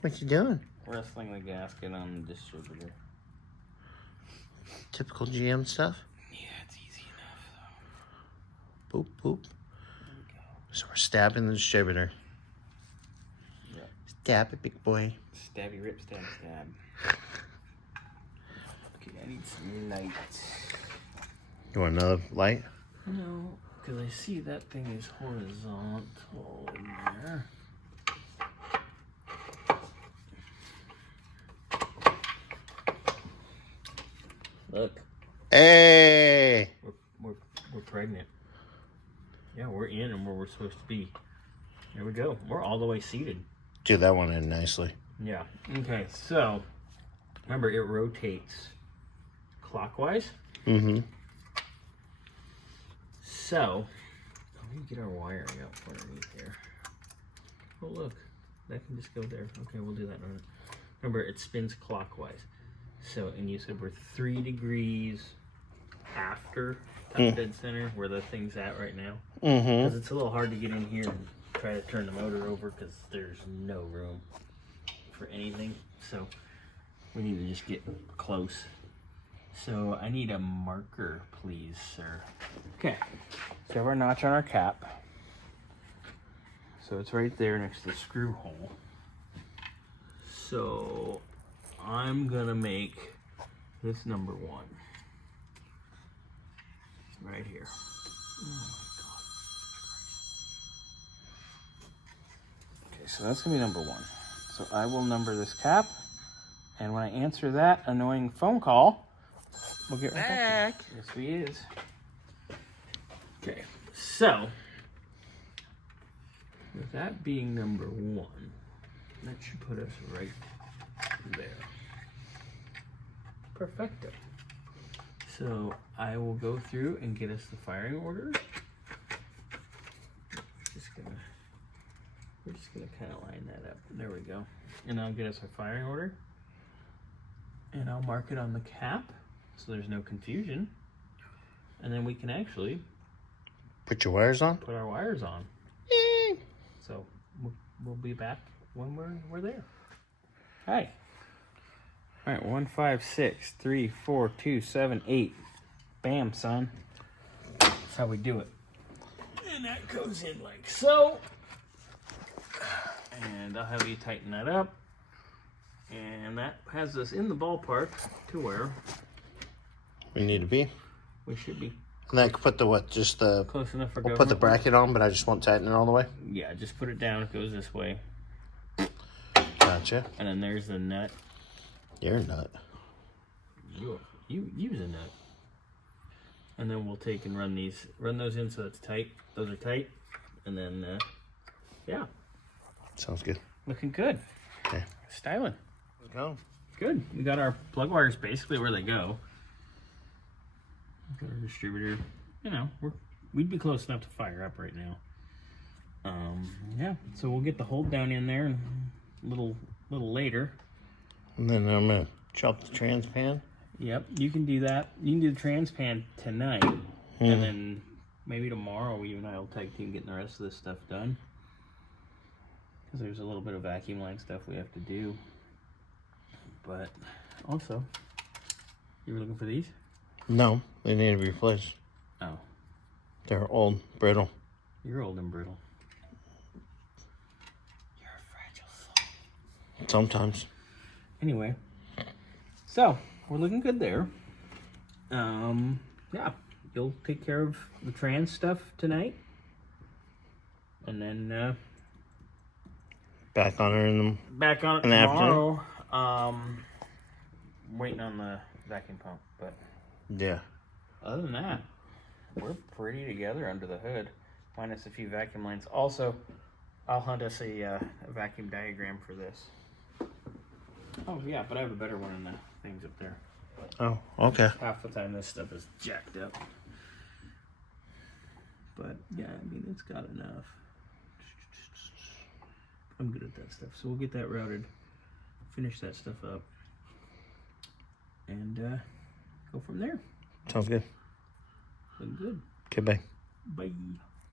What you doing? Wrestling the gasket on the distributor. Typical GM stuff? Yeah, it's easy enough though. Boop, boop. There we go. So we're stabbing the distributor. Yeah. Stab it, big boy. Stabby rip, stab, stab. Okay, I need some light. You want another light? No, because I see that thing is horizontal in there. Look. Hey! We're pregnant. Yeah, we're in and where we're supposed to be. There we go. We're all the way seated. Do that one in nicely. Yeah. Okay, so remember it rotates clockwise. Mm-hmm. So let me get our wiring up underneath here. Oh look, that can just go there. Okay, we'll do that. Remember, it spins clockwise. So, and you said we're 3 degrees after top dead center where the thing's at right now. Mm-hmm. Because it's a little hard to get in here and try to turn the motor over because there's no room for anything. So we need to just get close. So I need a marker, please, sir. Okay, so we have our notch on our cap. So it's right there next to the screw hole. So I'm gonna make this number 1. Right here. Oh my God. Okay, so that's gonna be number 1. So I will number this cap, and when I answer that annoying phone call, we'll get right back. Yes, we is. Okay, so with that being number 1, that should put us right there. Perfecto. So I will go through and get us the firing order. We're just gonna kind of line that up. There we go. And I'll get us our firing order. And I'll mark it on the cap so there's no confusion. And then we can actually Put your wires on? put our wires on. So we'll be back when we're there. Hi. All right, 1, 5, 6, 3, 4, 2, 7, 8. Bam, son. That's how we do it. And that goes in like so. And I'll have you tighten that up. And that has us in the ballpark to where We need to be. we should be. And then I could put the what? Just the. Close enough for We'll put the government. bracket on, but I just won't tighten it all the way. Yeah, just put it down. It goes this way. Gotcha. And then there's the nut. You're a nut. You use a nut. And then we'll take and run those in so it's tight. Those are tight. And then, yeah. Sounds good. Looking good. Okay. Styling. Let's go. Good. We got our plug wires basically where they go. Got our distributor. You know, we'd be close enough to fire up right now. Yeah. So we'll get the hold down in there a little later. And then I'm gonna chop the trans pan. Yep, you can do that. You can do the trans pan tonight, and then maybe tomorrow you and I will tag team getting the rest of this stuff done. Because there's a little bit of vacuum line stuff we have to do. But also, you were looking for these? No, they need to be replaced. Oh. They're old, brittle. You're old and brittle. You're a fragile soul. Sometimes. Anyway, so we're looking good there. Yeah, you'll take care of the trans stuff tonight, and then Back on her in the. back on it In the tomorrow. Waiting on the vacuum pump, but Yeah. other than that, we're pretty together under the hood, minus a few vacuum lines. Also, I'll hunt us a vacuum diagram for this. Oh yeah, but I have a better one in the things up there. Oh, okay. Half the time this stuff is jacked up. But yeah, I mean, it's got enough. I'm good at that stuff. So we'll get that routed, finish that stuff up, and go from there. Sounds good. Looking good. Okay, bye. Bye.